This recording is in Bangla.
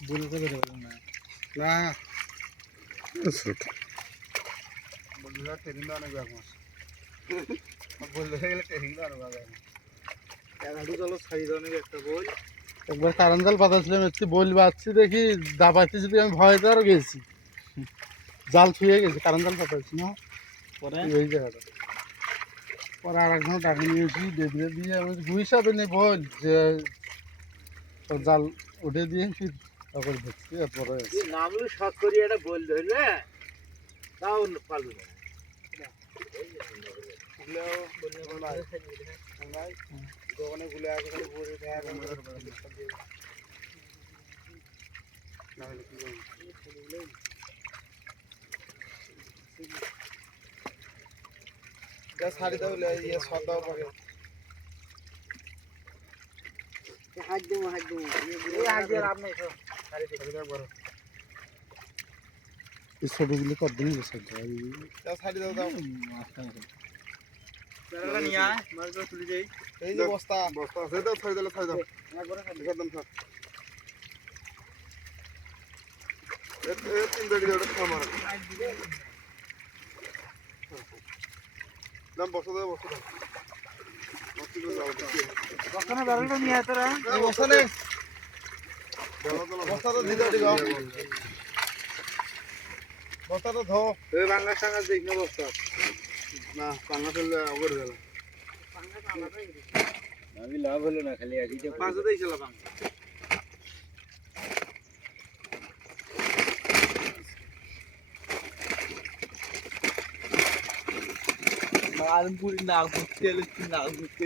বলতে বের হলো না না ছোট বন্ধুরা ট্রেনিং অনেক ব্যাপার বলতে গেলে ট্রেনিং অনেক ব্যাপার হাঁটু চলো সাইজ অনেক একটা বই একবার কারণ জাল পাতাছিলাম একটু বল বাচ্ছি দেখি দাবাইতে যদি আমি ভয়তে আরও গেছি জাল ছুঁয়ে গেছি কারণ জাল পাতাছি না পরে এই জায়গাটা পরে আর একজন ডাকে নিয়েছি বেঁধে দিয়ে আমি গুইসাবে নেই বল যে তোর জাল উঠে দিয়ে ফির তারপরে ধরছি এরপরে নামলে শখ করি এটা বল ধরলে তাও পারবো না দোকানে গুলে আছে খালি বসে থাকে না হলে কি করবো যা শাড়ি দাও ইয়ে সব দাও পাবে হাত দেবো এই হাত দিয়ে লাভ নেই তো শাড়ি দাও বড় এই ছোটোগুলো কতদিন গেছে যা শাড়ি দাও দাও তারা নিয়ে আয় মাছগুলো তুলে দেই এই যে বস্তা বস্তা আছে দাও ছাড়ি দাও একবারে একদম স্যার তিন বেড়ি ওটা খামার নাম বস্তা দাও কখনো ব্যারেলটা নিয়ে আয় তোরা বস্তা নেই বস্তা তো দিতে দিও বস্তা তো ধো এই বাংলা সাঙ্গা দেখ না বস্তা না পাঙ্গা ফেললে ওপরে গেল আমি লাভ হলো না খালি একইটা পাঁচও দিয়েছিল বাংলা আলমপুরি না ঘুরতে এলে না ঘুরতে